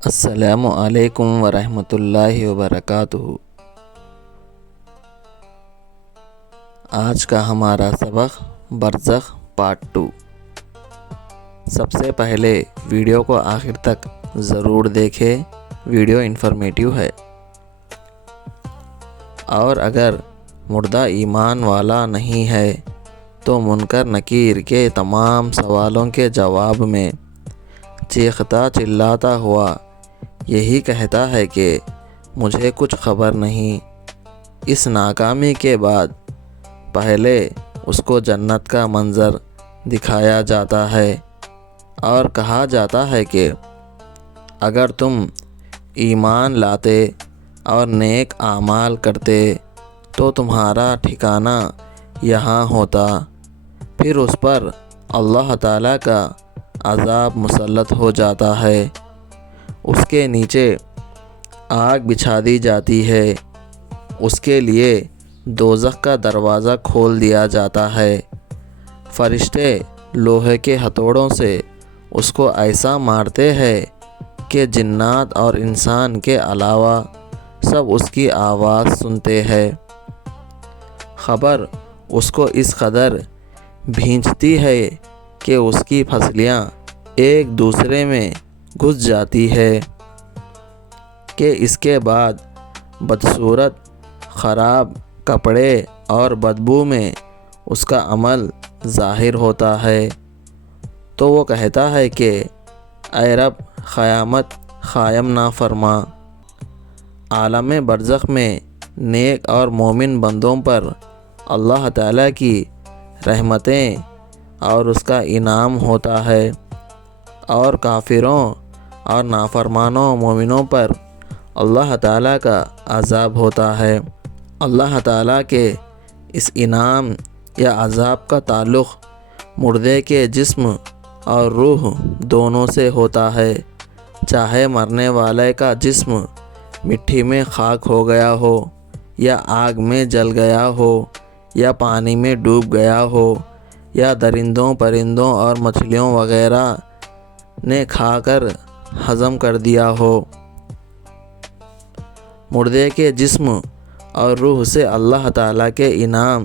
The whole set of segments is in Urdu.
السلام علیکم ورحمۃ اللہ وبرکاتہ۔ آج کا ہمارا سبق برزخ پارٹ 2۔ سب سے پہلے ویڈیو کو آخر تک ضرور دیکھیں، ویڈیو انفارمیٹیو ہے۔ اور اگر مردہ ایمان والا نہیں ہے تو منکر نکیر کے تمام سوالوں کے جواب میں چیختا چلاتا ہوا یہی کہتا ہے کہ مجھے کچھ خبر نہیں۔ اس ناکامی کے بعد پہلے اس کو جنت کا منظر دکھایا جاتا ہے اور کہا جاتا ہے کہ اگر تم ایمان لاتے اور نیک اعمال کرتے تو تمہارا ٹھکانہ یہاں ہوتا۔ پھر اس پر اللہ تعالیٰ کا عذاب مسلط ہو جاتا ہے، اس کے نیچے آگ بچھا دی جاتی ہے، اس کے لیے دوزخ کا دروازہ کھول دیا جاتا ہے۔ فرشتے لوہے کے ہتھوڑوں سے اس کو ایسا مارتے ہیں کہ جنات اور انسان کے علاوہ سب اس کی آواز سنتے ہیں۔ خبر اس کو اس قدر بھینچتی ہے کہ اس کی پسلیاں ایک دوسرے میں گھس جاتی ہے کہ اس کے بعد بدصورت خراب کپڑے اور بدبو میں اس کا عمل ظاہر ہوتا ہے، تو وہ کہتا ہے کہ اے رب قیامت قائم نہ فرما۔ عالم برزخ میں نیک اور مومن بندوں پر اللہ تعالیٰ کی رحمتیں اور اس کا انعام ہوتا ہے، اور کافروں اور نافرمانوں مومنوں پر اللہ تعالیٰ کا عذاب ہوتا ہے۔ اللہ تعالیٰ کے اس انعام یا عذاب کا تعلق مردے کے جسم اور روح دونوں سے ہوتا ہے، چاہے مرنے والے کا جسم مٹی میں خاک ہو گیا ہو، یا آگ میں جل گیا ہو، یا پانی میں ڈوب گیا ہو، یا درندوں پرندوں اور مچھلیوں وغیرہ نے کھا کر ہضم کر دیا ہو۔ مردے کے جسم اور روح سے اللہ تعالیٰ کے انعام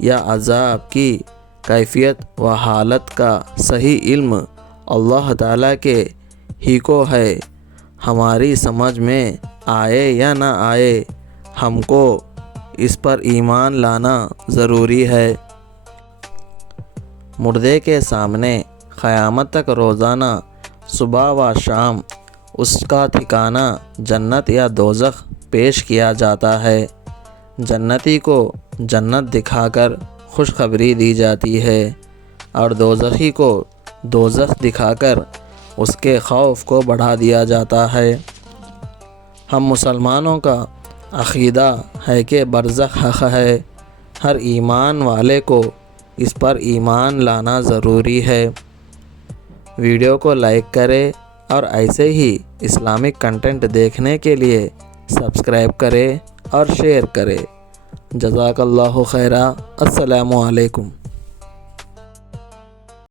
یا عذاب کی کیفیت و حالت کا صحیح علم اللہ تعالیٰ کے ہی کو ہے۔ ہماری سمجھ میں آئے یا نہ آئے، ہم کو اس پر ایمان لانا ضروری ہے۔ مردے کے سامنے قیامت تک روزانہ صبح و شام اس کا ٹھکانہ جنت یا دوزخ پیش کیا جاتا ہے۔ جنتی کو جنت دکھا کر خوشخبری دی جاتی ہے اور دوزخی کو دوزخ دکھا کر اس کے خوف کو بڑھا دیا جاتا ہے۔ ہم مسلمانوں کا عقیدہ ہے کہ برزخ حق ہے، ہر ایمان والے کو اس پر ایمان لانا ضروری ہے۔ ویڈیو کو لائک کرے اور ایسے ہی اسلامک کنٹینٹ دیکھنے کے لیے سبسکرائب کرے اور شیئر کرے۔ جزاک اللہ خیرا۔ السلام علیکم۔